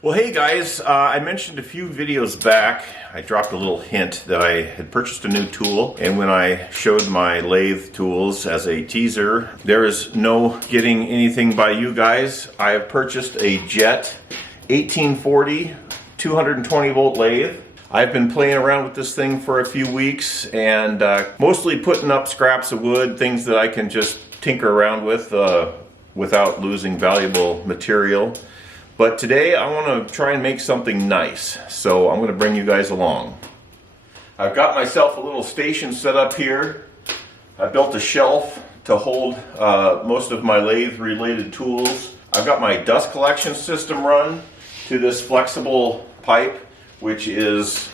Well, hey guys, I mentioned a few videos back, I dropped a little hint that I had purchased a new tool, and when I showed my lathe tools as a teaser, there is no getting anything by you guys. I have purchased a Jet 1840 220 volt lathe. I've been playing around with this thing for a few weeks and mostly putting up scraps of wood, things that I can just tinker around with without losing valuable material. But today I want to try and make something nice, so I'm going to bring you guys along. I've got myself a little station set up here. I built a shelf to hold most of my lathe related tools. I've got my dust collection system run to this flexible pipe, which is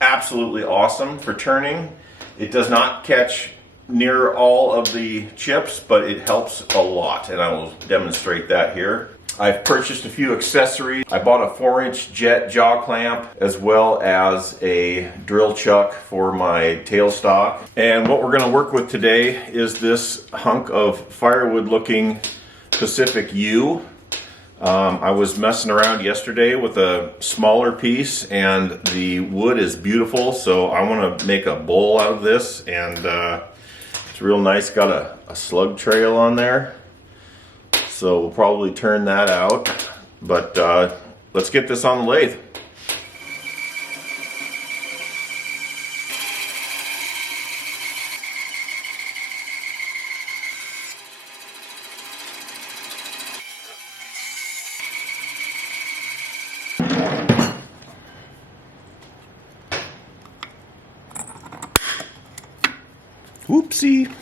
absolutely awesome for turning. It does not catch near all of the chips, but it helps a lot, and I will demonstrate that here. I've purchased a few accessories. I bought a 4-inch Jet jaw clamp as well as a drill chuck for my tailstock. And what we're going to work with today is this hunk of firewood looking Pacific Yew. I was messing around yesterday with a smaller piece and the wood is beautiful, so I want to make a bowl out of this, and it's real nice. Got a slug trail on there. So we'll probably turn that out, but let's get this on the lathe. Whoopsie.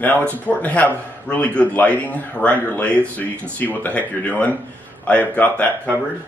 Now it's important to have really good lighting around your lathe so you can see what the heck you're doing. I have got that covered.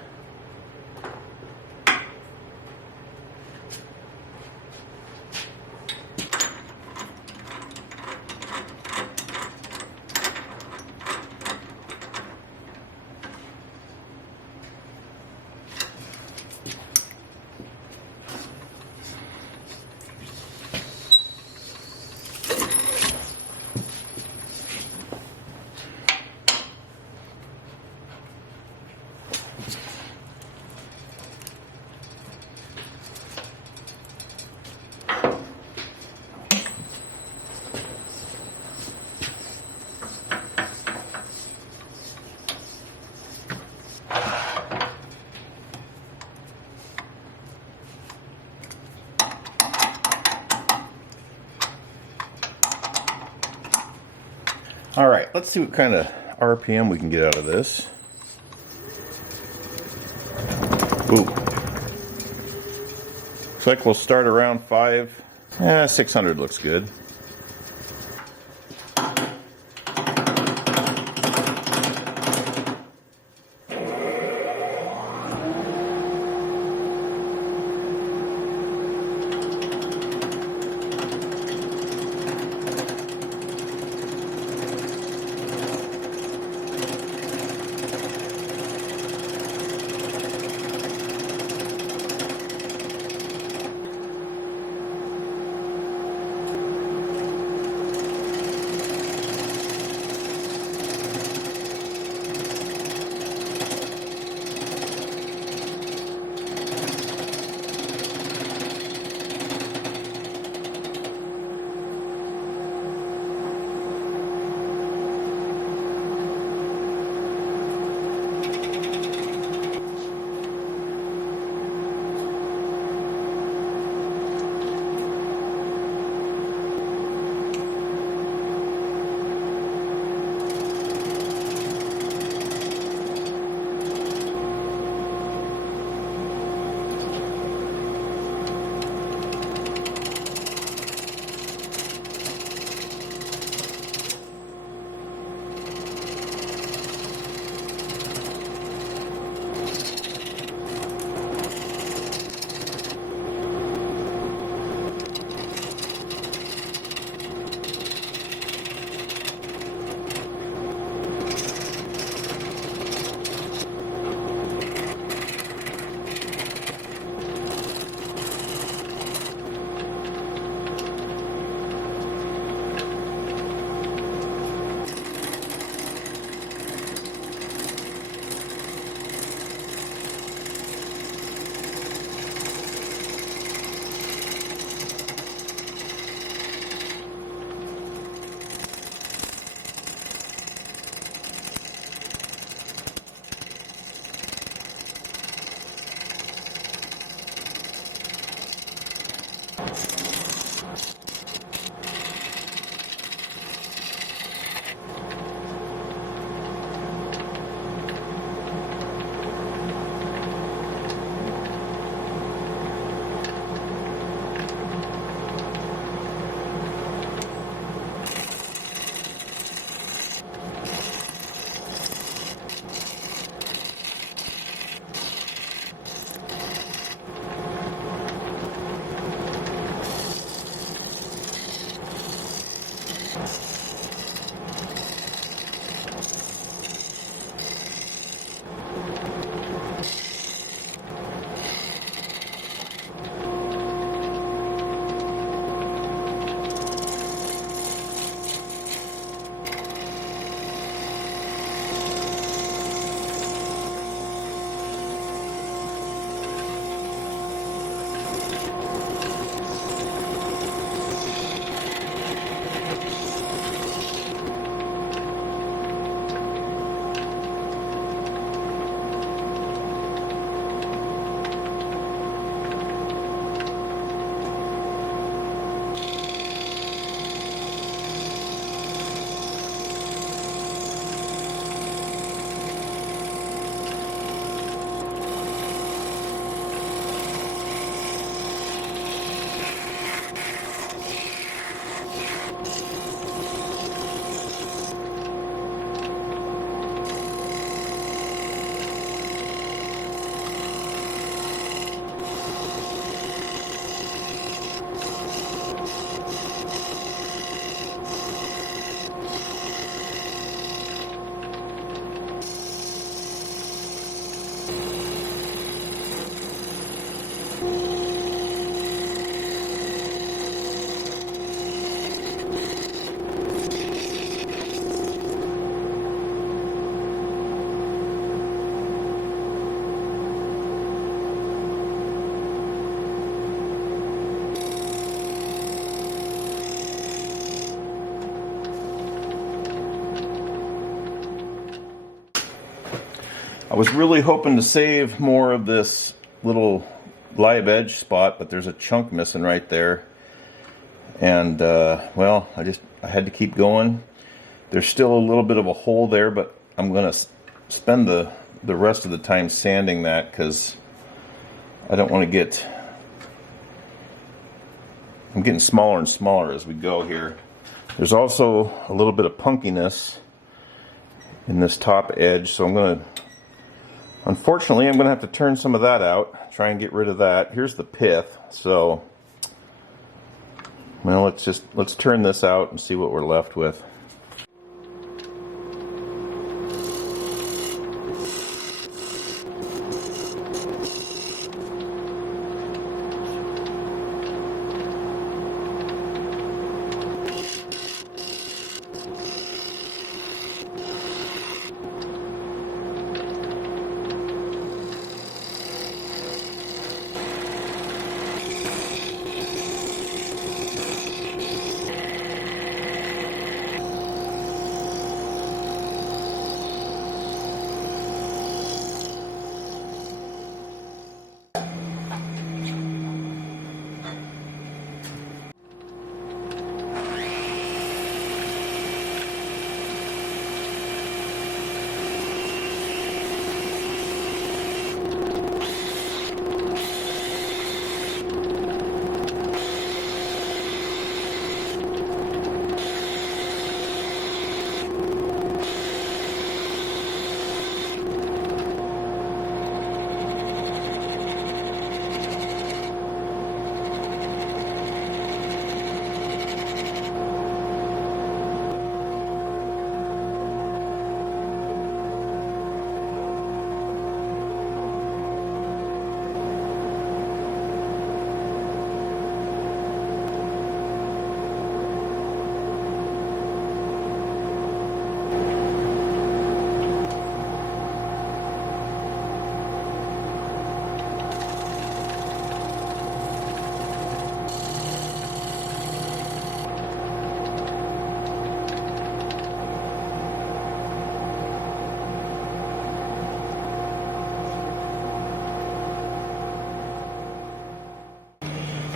All right, let's see what kind of RPM we can get out of this. Ooh. Looks like we'll start around 600 looks good. I was really hoping to save more of this little live edge spot, but there's a chunk missing right there. And well, I had to keep going. There's still a little bit of a hole there, but I'm gonna spend the rest of the time sanding that because I don't want to get, I'm getting smaller and smaller as we go here. There's also a little bit of punkiness in this top edge, so unfortunately, I'm going to have to turn some of that out, try and get rid of that. Here's the pith, so, well, let's turn this out and see what we're left with.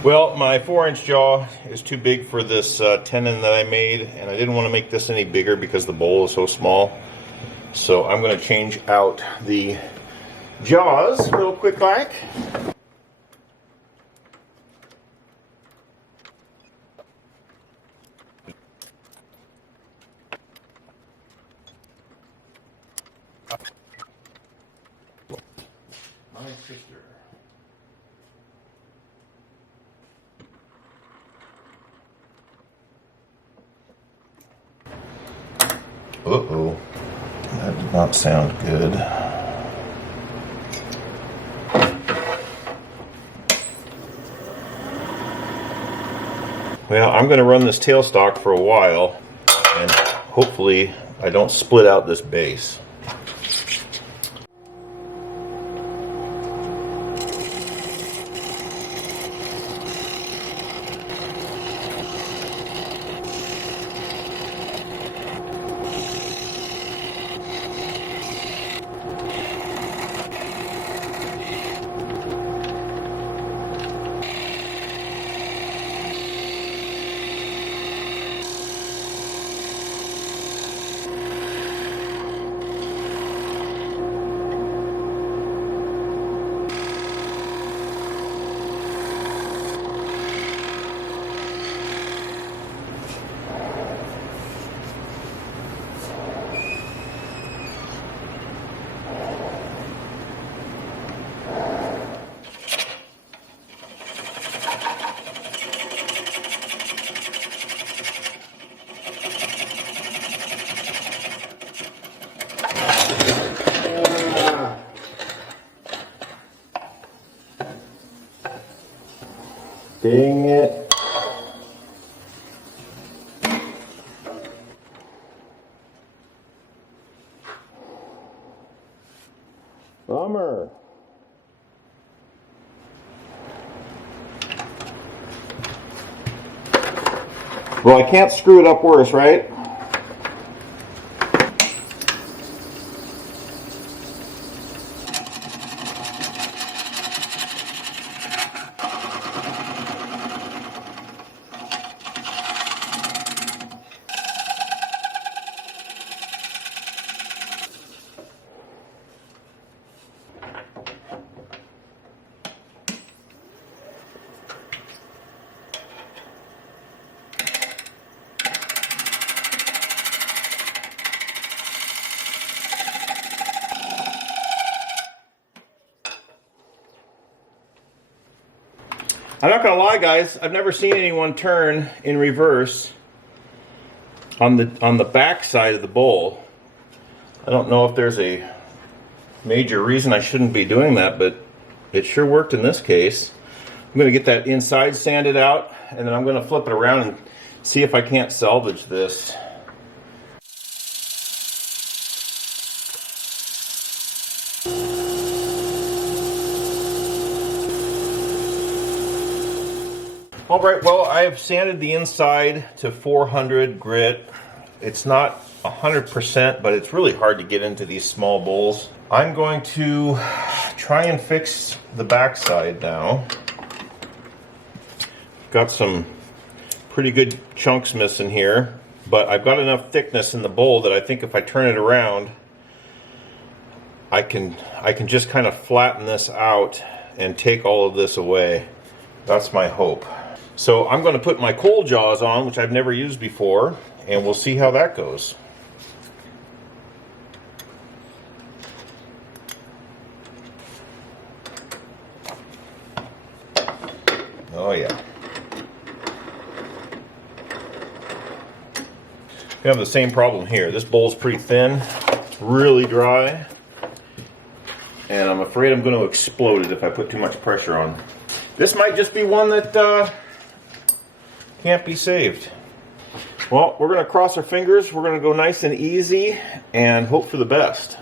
Well, my 4-inch jaw is too big for this tenon that I made, and I didn't want to make this any bigger because the bowl is so small. So I'm going to change out the jaws real quick like. My sister. Uh-oh, that did not sound good. Well, I'm going to run this tailstock for a while, and hopefully I don't split out this base. Dang it. Bummer. Well, I can't screw it up worse, right? I'm not gonna lie, guys, I've never seen anyone turn in reverse on the back side of the bowl. I don't know if there's a major reason I shouldn't be doing that, but it sure worked in this case. I'm gonna get that inside sanded out, and then I'm gonna flip it around and see if I can't salvage this. All right, well, I have sanded the inside to 400 grit. It's not 100%, but it's really hard to get into these small bowls. I'm going to try and fix the backside now. Got some pretty good chunks missing here, but I've got enough thickness in the bowl that I think if I turn it around, I can just kind of flatten this out and take all of this away. That's my hope. So I'm going to put my coal jaws on, which I've never used before, and we'll see how that goes. Oh yeah. We have the same problem here. This bowl's pretty thin, really dry, and I'm afraid I'm going to explode it if I put too much pressure on. This might just be one that can't be saved. Well, we're going to cross our fingers. We're going to go nice and easy and hope for the best.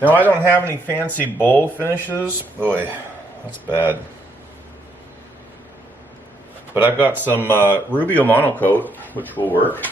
Now, I don't have any fancy bowl finishes. Boy, that's bad. But I've got some Rubio monocoat, which will work.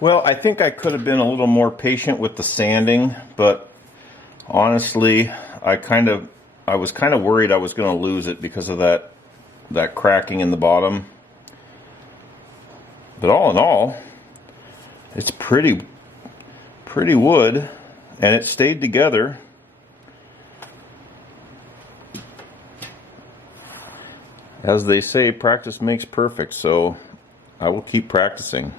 Well, I think I could have been a little more patient with the sanding, but honestly, I was kind of worried I was going to lose it because of that cracking in the bottom. But all in all, it's pretty wood, and it stayed together. As they say, practice makes perfect, so I will keep practicing.